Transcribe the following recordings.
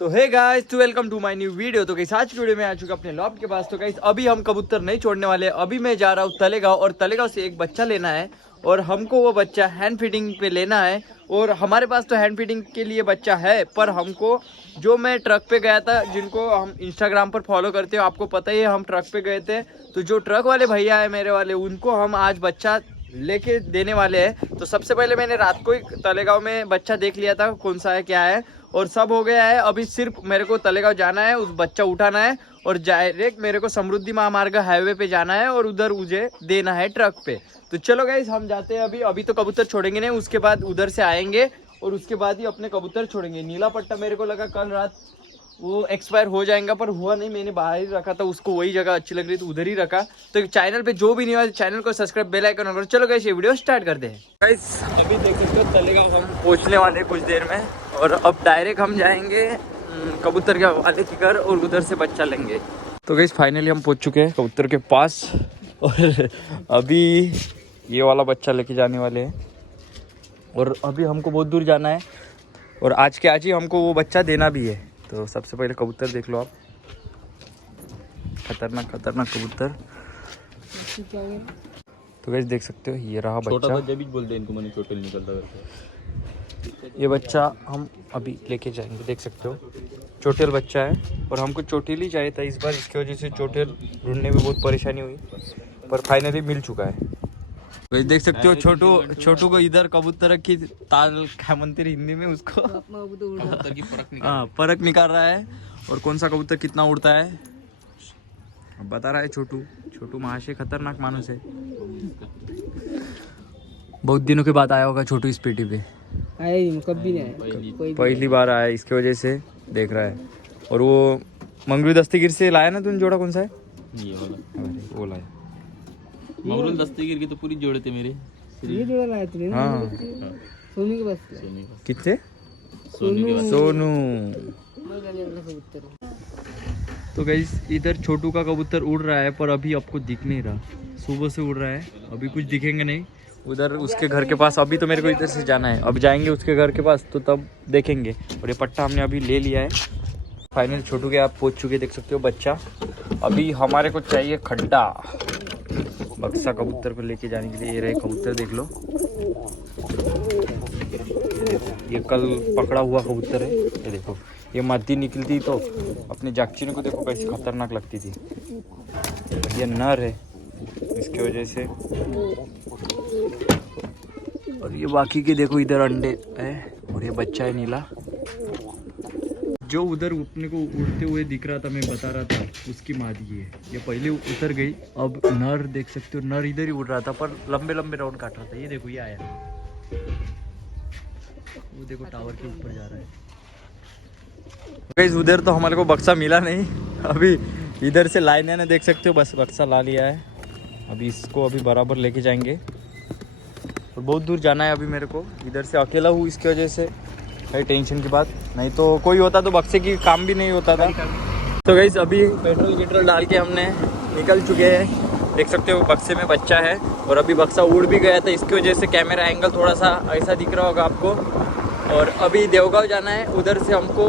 तो hey guys तो welcome to my new video. तो गाइस आज की वीडियो में आ चुका अपने लॉफ्ट के पास। तो गाइस अभी हम कबूतर नहीं छोड़ने वाले, अभी मैं जा रहा हूँ तलेगांव और तलेगांव से एक बच्चा लेना है और हमको वो बच्चा हैंड फीडिंग पे लेना है। और हमारे पास तो हैंड फीडिंग के लिए बच्चा है, पर हमको जो मैं ट्रक पे गया था, जिनको हम इंस्टाग्राम पर फॉलो करते हो आपको पता ही है, हम ट्रक पे गए थे। तो जो ट्रक वाले भैया है मेरे वाले, उनको हम आज बच्चा लेके देने वाले हैं। तो सबसे पहले मैंने रात को ही तलेगांव में बच्चा देख लिया था कौन सा है क्या है, और सब हो गया है। अभी सिर्फ मेरे को तलेगांव जाना है, उस बच्चा उठाना है और डायरेक्ट मेरे को समृद्धि महामार्ग हाईवे पे जाना है और उधर मुझे देना है ट्रक पे। तो चलो गाइस हम जाते हैं। अभी तो कबूतर छोड़ेंगे नहीं, उसके बाद उधर से आएंगे और उसके बाद ही अपने कबूतर छोड़ेंगे। नीला पट्टा मेरे को लगा कल रात वो एक्सपायर हो जाएगा, पर हुआ नहीं। मैंने बाहर ही रखा था उसको, वही जगह अच्छी लग रही थी उधर ही रखा। तो चैनल पे जो भी नहीं हुआ चैनल को सब्सक्राइब, बेल आइकन ऑन करो। चलो गाइस ये वीडियो स्टार्ट करते हैं। गाइस अभी देख सकते हो तलेगांव हम पहुंचने वाले कुछ देर में, और अब डायरेक्ट हम जाएंगे कबूतर के वाले के घर और उधर से बच्चा लेंगे। तो गाइस फाइनली हम पहुंच चुके हैं कबूतर के पास और अभी ये वाला बच्चा लेके जाने वाले हैं। और अभी हमको बहुत दूर जाना है और आज के आज ही हमको वो बच्चा देना भी है। तो सबसे पहले कबूतर देख लो आप, खतरनाक खतरनाक कबूतर। तो गाइस देख सकते हो ये रहा बच्चा। जब भी बोलते हैं इनको, मैंने चोटेल निकलता करके। ये बच्चा हम अभी लेके जाएंगे, देख सकते हो चोटेल बच्चा है और हमको चोटेल ही चाहिए था इस बार। इसकी वजह से चोटेल ढूंढने में बहुत परेशानी हुई, पर फाइनली मिल चुका है। तो देख सकते हो छोटू को इधर कबूतर की ताल क्या म्हणते हिंदी में उसको, कबूतर की परख निकाल रहा है और कौन सा कबूतर कितना उड़ता है अब बता रहा है। छोटू महाशय खतरनाक मानुस है। बहुत दिनों के बाद आया होगा छोटू इस पेटी पे, कभी नहीं पहली बार आया, इसके वजह से देख रहा है। और वो मंगरू दस्तगीर से लाया ना तुम जोड़ा, कौन सा है ये वाला? वो लाया मगरुल दस्तगीर की तो पूरी जोड़े थे मेरे। ये जोड़ा लाया तूने ना? हाँ सोनू के पास कितने सोनू के बाद सोनू। मैं लाने वाला कबूतर। तो गाइस इधर छोटू का कबूतर उड़ रहा है, पर अभी आपको दिख नहीं रहा। सुबह से उड़ रहा है, अभी कुछ दिखेंगे नहीं। उधर उसके घर के पास अभी तो मेरे को इधर से जाना है, अब जाएंगे उसके घर के पास तो तब देखेंगे। और ये पट्टा हमने अभी ले लिया है। फाइनल छोटू के आप पहुंच चुके, देख सकते हो बच्चा। अभी हमारे को चाहिए खड्डा बक्सा कबूतर को लेके जाने के लिए। ये रहे कबूतर देख लो, ये कल पकड़ा हुआ कबूतर है। ये देखो ये मादी निकलती तो अपने जागचीने को देखो कैसी खतरनाक लगती थी। ये नर है इसकी वजह से। और ये बाकी के देखो इधर अंडे है और ये बच्चा है नीला। जो उधर अपने को उड़ते हुए दिख रहा था, मैं बता रहा था, उसकी मादी है। ये पहले उतर गई, अब नर देख सकते हो, नर इधर ही उड़ रहा था पर लंबे लंबे राउंड काट रहा था। ये देखो ये आया, वो देखो टावर के ऊपर जा रहा है। गाइस उधर तो हमारे को बक्सा मिला नहीं, अभी इधर से लाइन है ना, देख सकते हो बस बक्सा ला लिया है। अभी इसको अभी बराबर लेके जाएंगे और बहुत दूर जाना है अभी मेरे को। इधर से अकेला हूँ, इसकी वजह से कई टेंशन की बात नहीं, तो कोई होता तो बक्से की काम भी नहीं होता था। तो गाइस अभी पेट्रोल डाल के हमने निकल चुके हैं। देख सकते हो बक्से में बच्चा है और अभी बक्सा उड़ भी गया था, इसकी वजह से कैमरा एंगल थोड़ा सा ऐसा दिख रहा होगा आपको। और अभी देवगांव जाना है, उधर से हमको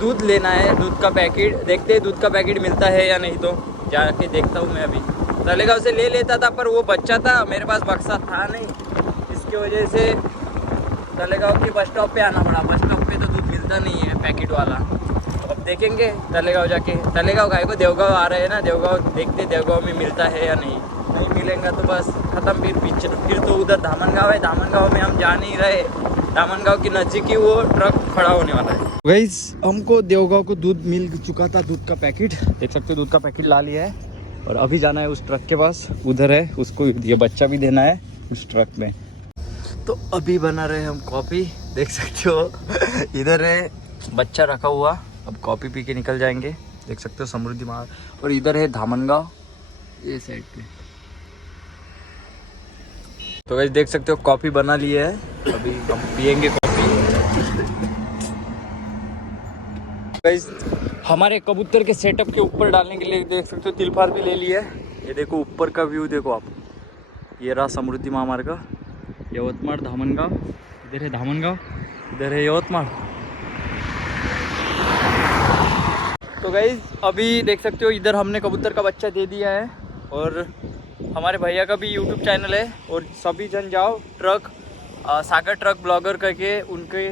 दूध लेना है, दूध का पैकेट। देखते हैं दूध का पैकेट मिलता है या नहीं, तो जाके देखता हूँ मैं। अभी तलेगांव से ले लेता था पर वो बच्चा था, मेरे पास बक्सा था नहीं, इसकी वजह से तलेगांव की बस स्टॉप पे आना पड़ा। बस स्टॉप पे तो दूध मिलता नहीं है पैकेट वाला। अब देखेंगे तलेगांव जाके, तलेगांव गाय को देवगांव आ रहे हैं ना, देवगांव देखते देवगांव में मिलता है या नहीं। नहीं मिलेगा तो बस ख़त्म। फिर तो उधर धामनगांव है, धामनगांव में हम जा नहीं रहे। धामनगांव की नज़दीक ही वो ट्रक खड़ा होने वाला है। गाइस हमको देवगांव को दूध मिल चुका था, दूध का पैकेट देख सकते हो, दूध का पैकेट ला लिया है। और अभी जाना है उस ट्रक के पास, उधर है, उसको ये बच्चा भी देना है उस ट्रक में। तो अभी बना रहे हम कॉफ़ी, देख सकते हो इधर है बच्चा रखा हुआ। अब कॉफ़ी पी के निकल जाएंगे, देख सकते हो समृद्धि मार्ग। और इधर है धामनगांव ये साइड पे। तो वैसे देख सकते हो कॉफ़ी बना ली है, अभी हम पियेंगे कॉफ़ी। गाइस हमारे कबूतर के सेटअप के ऊपर डालने के लिए देख सकते हो तिलफार भी ले लिया है। ये देखो ऊपर का व्यू देखो आप, ये रहा समृद्धि महामार्ग, यवतमाळ धामनगांव। इधर है धामनगांव, इधर है यवतमाळ। तो गाइस अभी देख सकते हो इधर हमने कबूतर का बच्चा दे दिया है और हमारे भैया का भी यूट्यूब चैनल है और सभी जन जाओ ट्रक सागर ट्रक ब्लॉगर करके उनके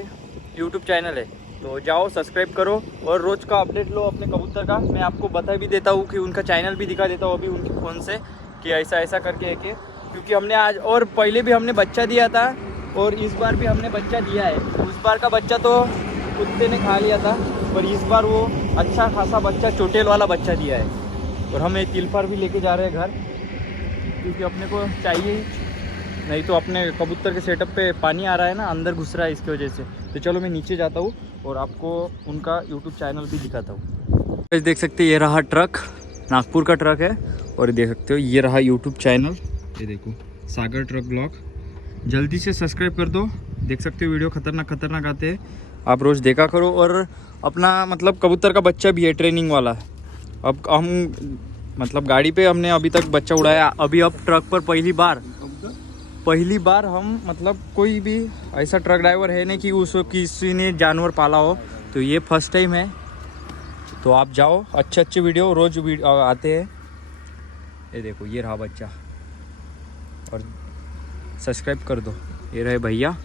यूट्यूब चैनल है, तो जाओ सब्सक्राइब करो और रोज़ का अपडेट लो अपने कबूतर का। मैं आपको बता भी देता हूँ कि उनका चैनल भी दिखा देता हूँ अभी उनके फ़ोन से कि ऐसा ऐसा करके है कि क्योंकि हमने आज और पहले भी हमने बच्चा दिया था और इस बार भी हमने बच्चा दिया है। उस बार का बच्चा तो कुत्ते ने खा लिया था पर इस बार वो अच्छा खासा बच्चा चोटेल वाला बच्चा दिया है और हम एक तिलफार भी लेके जा रहे हैं घर क्योंकि अपने को चाहिए ही, नहीं तो अपने कबूतर के सेटअप पे पानी आ रहा है ना, अंदर घुस रहा है इसकी वजह से। तो चलो मैं नीचे जाता हूँ और आपको उनका यूट्यूब चैनल भी दिखाता हूँ। देख सकते हैं ये रहा ट्रक, नागपुर का ट्रक है और देख सकते हो ये रहा यूट्यूब चैनल, ये देखो सागर ट्रक ब्लॉग। जल्दी से सब्सक्राइब कर दो, देख सकते हो वीडियो खतरनाक आते हैं, आप रोज़ देखा करो। और अपना मतलब कबूतर का बच्चा भी है ट्रेनिंग वाला। अब हम मतलब गाड़ी पे हमने अभी तक बच्चा उड़ाया, अभी अब ट्रक पर पहली बार हम मतलब कोई भी ऐसा ट्रक ड्राइवर है नहीं कि उसको किसी ने जानवर पाला हो, तो ये फर्स्ट टाइम है। तो आप जाओ, अच्छे वीडियो रोज़ आते हैं। ये देखो ये रहा बच्चा और सब्सक्राइब कर दो, ये रहे भैया,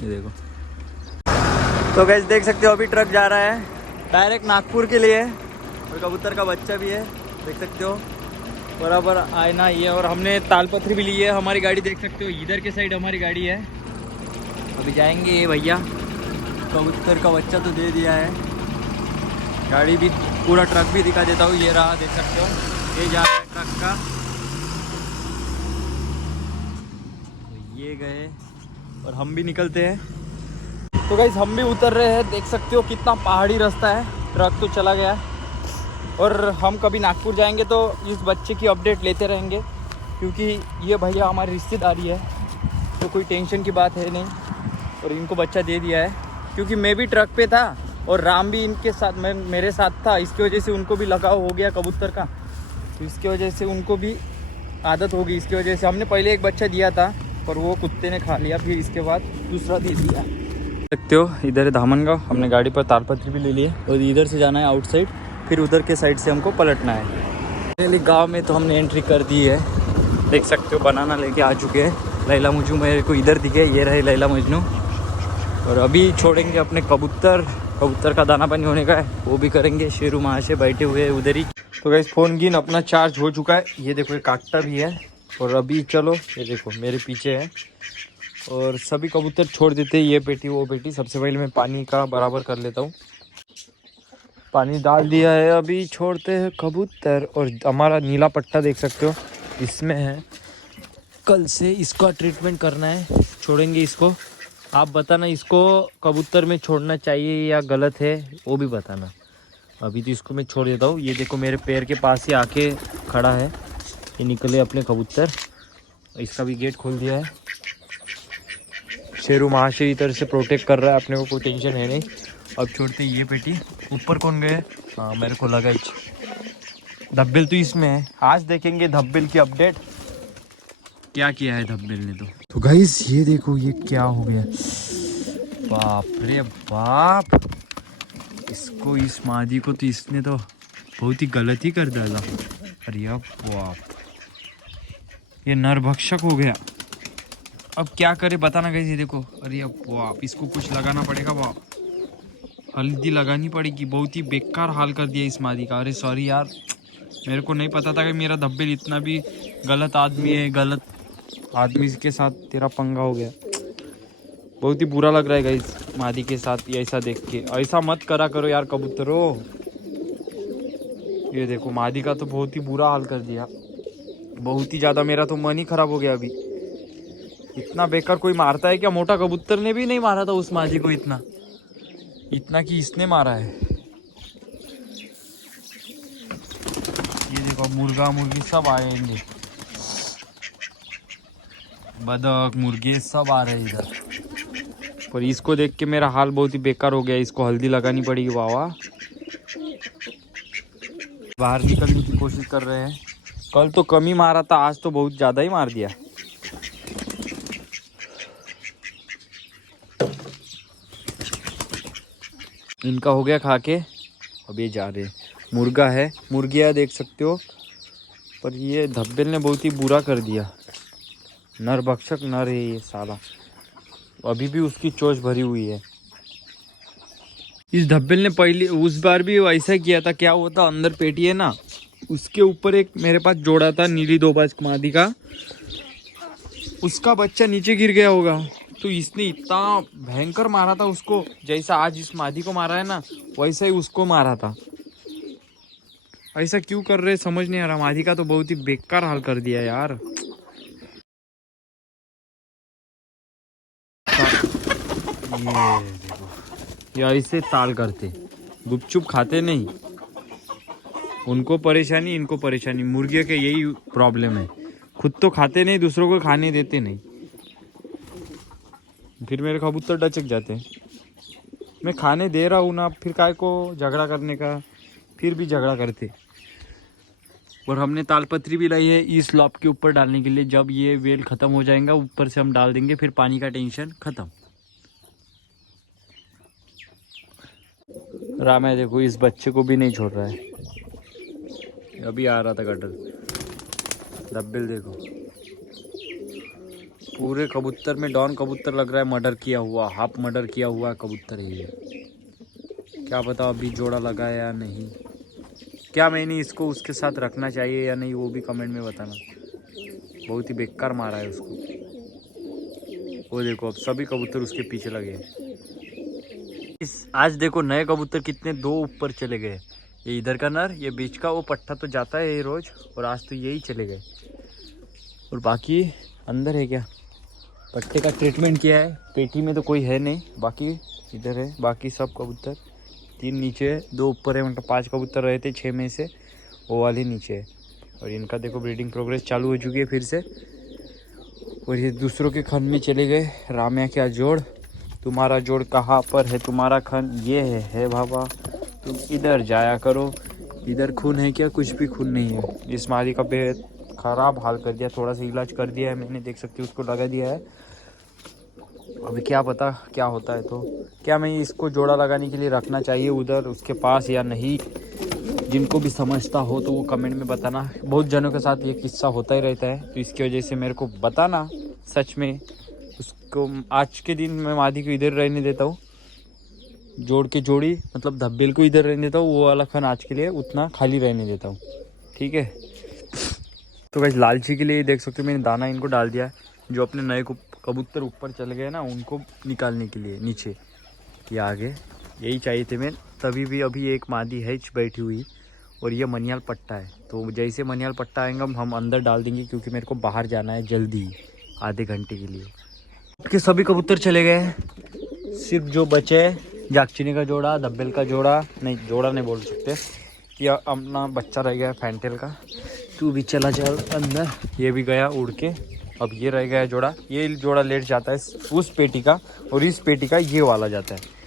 ये देखो। तो गाइस देख सकते हो अभी ट्रक जा रहा है डायरेक्ट नागपुर के लिए और कबूतर का बच्चा भी है, देख सकते हो बराबर आईना ये। और हमने तालपत्री भी ली है, हमारी गाड़ी देख सकते हो इधर के साइड हमारी गाड़ी है। अभी जाएंगे ये भैया, कबूतर का बच्चा तो दे दिया है, गाड़ी भी पूरा ट्रक भी दिखा देता हूँ। ये रहा देख सकते हो, ये जा रहा है ट्रक का, तो ये गए और हम भी निकलते हैं। तो गाइस हम भी उतर रहे हैं, देख सकते हो कितना पहाड़ी रास्ता है, ट्रक तो चला गया और हम कभी नागपुर जाएंगे तो इस बच्चे की अपडेट लेते रहेंगे क्योंकि ये भैया हमारी रिश्तेदारी है, तो कोई टेंशन की बात है नहीं। और इनको बच्चा दे दिया है क्योंकि मैं भी ट्रक पे था और राम भी इनके साथ मेरे साथ था, इसकी वजह से उनको भी लगाव हो गया कबूतर का, तो इसकी वजह से उनको भी आदत होगी। इसकी वजह से हमने पहले एक बच्चा दिया था पर वो कुत्ते ने खा लिया, फिर इसके बाद दूसरा दे दिया। देखते हो इधर है धामनगांव, हमने गाड़ी पर तालपत्री भी ले ली है और इधर से जाना है आउटसाइड, फिर उधर के साइड से हमको पलटना है। गांव में तो हमने एंट्री कर दी है, देख सकते हो बनाना लेके आ चुके हैं। लैला मजनू मेरे को इधर दिखे, ये रहे लैला मजनू। और अभी छोड़ेंगे अपने कबूतर का दाना पानी होने का है, वो भी करेंगे। शेरू महाशय बैठे हुए हैं उधर ही। तो गाइस फ़ोन गिन अपना चार्ज हो चुका है, ये देखो ये काटता भी है। और अभी चलो ये देखो मेरे पीछे है और सभी कबूतर छोड़ देते हैं, ये पेटी वो पेटी। सबसे पहले मैं पानी का बराबर कर लेता हूँ, पानी डाल दिया है, अभी छोड़ते हैं कबूतर। और हमारा नीला पट्टा देख सकते हो इसमें है, कल से इसका ट्रीटमेंट करना है, छोड़ेंगे इसको। आप बताना इसको कबूतर में छोड़ना चाहिए या गलत है, वो भी बताना। अभी तो इसको मैं छोड़ देता हूँ। ये देखो मेरे पैर के पास ही आके खड़ा है, ये निकले अपने कबूतर। इसका भी गेट खोल दिया है, शेरू महाशय इधर से प्रोटेक्ट कर रहा है अपने को, कोई टेंशन है नहीं। अब छोड़ते ये पेटी। ऊपर कौन गए? हाँ मेरे को लगा धब्बिल तो इसमें है। आज देखेंगे धब्बिल की अपडेट, क्या किया है धब्बिल ने। तो गाइस ये देखो ये क्या हो गया, बाप रे बाप, इसको इस मादी को तो इसने तो बहुत ही गलत ही कर डाला। अरे बाप, ये नरभक्षक हो गया। अब क्या करे बताना गाइस, ये देखो। अरे बाप, इसको कुछ लगाना पड़ेगा बाप, हल्दी लगानी पड़ेगी। बहुत ही बेकार हाल कर दिया इस मादी का। अरे सॉरी यार, मेरे को नहीं पता था कि मेरा धब्बिल इतना भी गलत आदमी है, गलत आदमी के साथ तेरा पंगा हो गया। बहुत ही बुरा लग रहा है गाइस मादी के साथ ऐसा देख के। ऐसा मत करा करो यार कबूतरों। ये देखो मादी का तो बहुत ही बुरा हाल कर दिया, बहुत ही ज़्यादा। मेरा तो मन ही खराब हो गया अभी। इतना बेकार कोई मारता है क्या? मोटा कबूतर ने भी नहीं मारा था उस मादी को इतना कि इसने मारा है। ये देखो मुर्गा मुर्गी सब आएंगे, बदक मुर्गे सब आ रहे हैं इधर। पर इसको देख के मेरा हाल बहुत ही बेकार हो गया। इसको हल्दी लगानी पड़ेगी बाबा। बाहर निकलने की कोशिश कर रहे हैं। कल तो कम ही मारा था, आज तो बहुत ज़्यादा ही मार दिया। इनका हो गया खा के, अब ये जा रहे हैं। मुर्गा है, मुर्गियाँ देख सकते हो। पर ये धब्बेल ने बहुत ही बुरा कर दिया। नर भक्षक नर है ये साला, अभी भी उसकी चोंच भरी हुई है। इस धब्बेल ने पहले उस बार भी ऐसा किया था। क्या हुआ था, अंदर पेटी है ना, उसके ऊपर एक मेरे पास जोड़ा था नीली दोबाज मादी का, उसका बच्चा नीचे गिर गया होगा। तो इसने इतना भयंकर मारा था उसको, जैसा आज इस मादी को मारा है ना वैसा ही उसको मारा था। ऐसा क्यों कर रहे समझ नहीं आ रहा। मादी का तो बहुत ही बेकार हाल कर दिया यार। ये देखो, ये ऐसे ताल करते, गुपचुप खाते नहीं, उनको परेशानी इनको परेशानी। मुर्गियों के यही प्रॉब्लम है, खुद तो खाते नहीं, दूसरों को खाने देते नहीं, फिर मेरे कबूतर डचक जाते हैं। मैं खाने दे रहा हूँ ना, फिर काय को झगड़ा करने का, फिर भी झगड़ा करते। और हमने तालपत्री भी लाई है इस लॉप के ऊपर डालने के लिए। जब ये वेल ख़त्म हो जाएगा ऊपर से हम डाल देंगे, फिर पानी का टेंशन ख़त्म। राम है देखो, इस बच्चे को भी नहीं छोड़ रहा है। अभी आ रहा था गटर। धब्बेल देखो, पूरे कबूतर में डॉन कबूतर लग रहा है मर्डर किया हुआ, हाफ मर्डर किया हुआ कबूतर है ये। क्या पता अभी जोड़ा लगा है या नहीं। क्या मैंने इसको उसके साथ रखना चाहिए या नहीं, वो भी कमेंट में बताना। बहुत ही बेकार मारा है उसको। वो देखो अब सभी कबूतर उसके पीछे लगे हैं। आज देखो नए कबूतर कितने, दो ऊपर चले गए। ये इधर का नर, ये बीच का, वो पट्टा तो जाता है ये रोज, और आज तो यही चले गए। और बाकी अंदर है क्या, पट्टे का ट्रीटमेंट किया है। पेटी में तो कोई है नहीं, बाकी इधर है। बाकी सब कबूतर, 3 नीचे है, 2 ऊपर है। मतलब 5 कबूतर रहे थे 6 में से, वो वाले नीचे है। और इनका देखो ब्रीडिंग प्रोग्रेस चालू हो चुकी है फिर से। और ये दूसरों के खन में चले गए। राम्या क्या जोड़, तुम्हारा जोड़ कहाँ पर है, तुम्हारा खन ये है बाबा, तुम इधर जाया करो। इधर खून है क्या, कुछ भी खून नहीं है। इस मादी का बेहद ख़राब हाल कर दिया। थोड़ा सा इलाज कर दिया है मैंने, देख सकते हो उसको लगा दिया है। अभी क्या पता क्या होता है। तो क्या मैं इसको जोड़ा लगाने के लिए रखना चाहिए उधर उसके पास या नहीं। जिनको भी समझता हो तो वो कमेंट में बताना। बहुत जनों के साथ ये किस्सा होता ही रहता है, तो इसकी वजह से मेरे को बताना सच में। उसको आज के दिन मैं मादी को इधर रहने देता हूँ, जोड़ के जोड़ी मतलब धब्बेल को इधर रहने देता हूँ। वो वाला खन आज के लिए उतना खाली रहने देता हूँ, ठीक है। तो गाइस लालची के लिए देख सकते हो मैंने दाना इनको डाल दिया है। जो अपने नए कबूतर ऊपर चले गए ना, उनको निकालने के लिए नीचे ये आगे यही चाहिए थे मैं। तभी भी अभी एक मादी हैच बैठी हुई, और ये मनियाल पट्टा है। तो जैसे मनियाल पट्टा आएगा हम अंदर डाल देंगे, क्योंकि मेरे को बाहर जाना है जल्दी, आधे घंटे के लिए। के सभी कबूतर चले गए, सिर्फ जो बचे जागचीनी का जोड़ा, धब्बेल का जोड़ा, नहीं जोड़ा नहीं बोल सकते, या अपना बच्चा रह गया फैंटेल का। तू भी चला जा अंदर, ये भी गया उड़ के। अब ये रह गया जोड़ा, ये जोड़ा लेट जाता है उस पेटी का, और इस पेटी का ये वाला जाता है।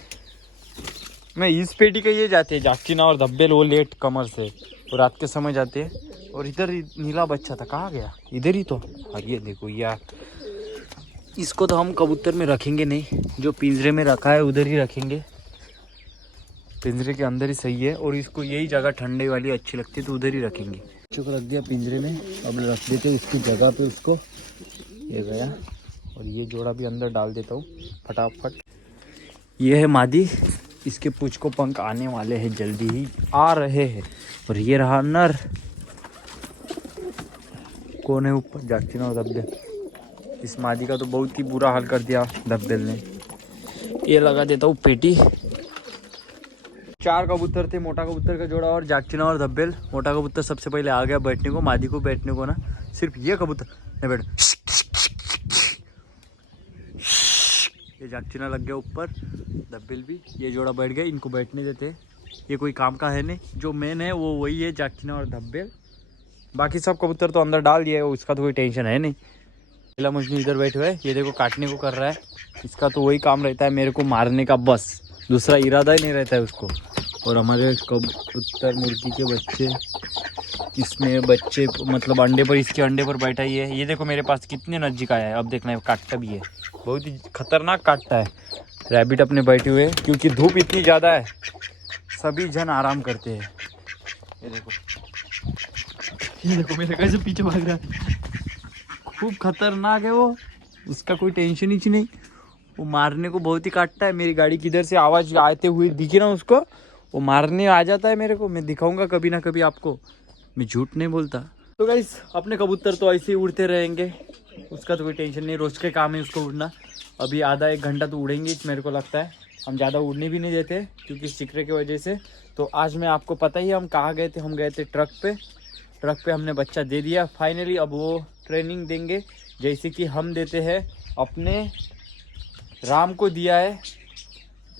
मैं इस पेटी का ये जाते हैं जागचीना और धब्बेल, वो लेट कमर से, वो रात के समय जाते हैं। और इधर नीला बच्चा था, कहाँ गया, इधर ही तो। ये देखो यार, इसको तो हम कबूतर में रखेंगे नहीं, जो पिंजरे में रखा है उधर ही रखेंगे। पिंजरे के अंदर ही सही है, और इसको यही जगह ठंडे वाली अच्छी लगती है तो उधर ही रखेंगे। बच्चों को रख दिया पिंजरे में, अब रख देते इसकी जगह पे उसको। ये गया, और ये जोड़ा भी अंदर डाल देता हूँ फटाफट। ये है मादी, इसके पूंछ को पंख आने वाले हैं, जल्दी ही आ रहे हैं। और ये रहा नर, कौन है ऊपर, जागचीना और धब्बेल। इस मादी का तो बहुत ही बुरा हाल कर दिया धब्बेल ने। ये लगा देता हूँ पेटी। 4 कबूतर थे, मोटा कबूतर का जोड़ा और जागचीना और धब्बेल। मोटा कबूतर सबसे पहले आ गया बैठने को, मादी को बैठने को ना, सिर्फ ये कबूतर नहीं बैठ। ये जागचीना लग गया ऊपर, धब्बेल भी, ये जोड़ा बैठ गया। इनको बैठने देते, ये कोई काम का है नहीं। जो मेन है वो वही है, जागचीना और धब्बेल। बाकी सब कबूतर तो अंदर डाल दिया है, उसका तो कोई टेंशन है नहीं। पहला मुझे इधर बैठे हुए, ये देखो काटने को कर रहा है। इसका तो वही काम रहता है, मेरे को मारने का, बस दूसरा इरादा ही नहीं रहता है उसको। और हमारे कबूतर मुर्गी के बच्चे, इसमें बच्चे मतलब अंडे पर, इसके अंडे पर बैठा ही है। ये देखो मेरे पास कितने नज़दीक आया है, अब देखना है, काटता भी है, बहुत ही खतरनाक काटता है। रैबिट अपने बैठे हुए, क्योंकि धूप इतनी ज़्यादा है, सभी जन आराम करते हैं। ये देखो, ये देखो मेरे कैसे पीछे भाग रहा है। खूब खतरनाक है वो, उसका कोई टेंशन ही नहीं। वो मारने को बहुत ही काटता है। मेरी गाड़ी किधर से आवाज आते हुए दिखी ना उसको, वो मारने आ जाता है मेरे को। मैं दिखाऊंगा कभी ना कभी आपको, मैं झूठ नहीं बोलता। तो गाइस अपने कबूतर तो ऐसे ही उड़ते रहेंगे, उसका तो कोई टेंशन नहीं, रोज के काम है उसको उड़ना। अभी आधा एक घंटा तो उड़ेंगे मेरे को लगता है। हम ज़्यादा उड़ने भी नहीं देते क्योंकि चिकरे की वजह से। तो आज मैं आपको पता ही है हम कहाँ गए थे। हम गए थे ट्रक पे हमने बच्चा दे दिया फाइनली। अब वो ट्रेनिंग देंगे जैसे कि हम देते हैं। अपने राम को दिया है,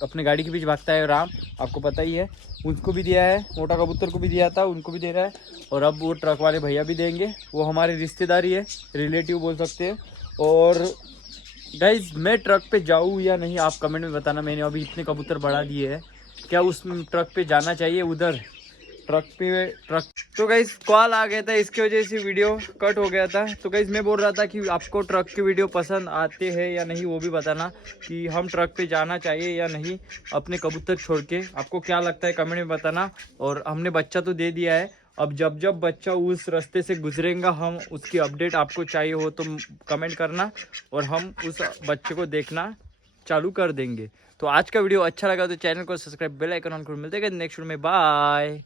अपने गाड़ी के बीच भागता है राम, आपको पता ही है। उसको भी दिया है, मोटा कबूतर को भी दिया था, उनको भी दे रहा है। और अब वो ट्रक वाले भैया भी देंगे, वो हमारे रिश्तेदारी है, रिलेटिव बोल सकते हैं। और गाइज मैं ट्रक पे जाऊँ या नहीं आप कमेंट में बताना। मैंने अभी इतने कबूतर बढ़ा दिए हैं, क्या उस ट्रक पे जाना चाहिए उधर ट्रक। तो गाइज कॉल आ गया था, इसकी वजह से वीडियो कट हो गया था। तो गाइज मैं बोल रहा था कि आपको ट्रक की वीडियो पसंद आते हैं या नहीं वो भी बताना, कि हम ट्रक पे जाना चाहिए या नहीं अपने कबूतर छोड़ के। आपको क्या लगता है कमेंट में बताना। और हमने बच्चा तो दे दिया है, अब जब जब बच्चा उस रास्ते से गुजरेगा हम उसकी अपडेट आपको चाहिए हो तो कमेंट करना, और हम उस बच्चे को देखना चालू कर देंगे। तो आज का वीडियो अच्छा लगा तो चैनल को सब्सक्राइब, बेल आइकन ऑन कर। मिलते हैं नेक्स्ट वीडियो में, बाय।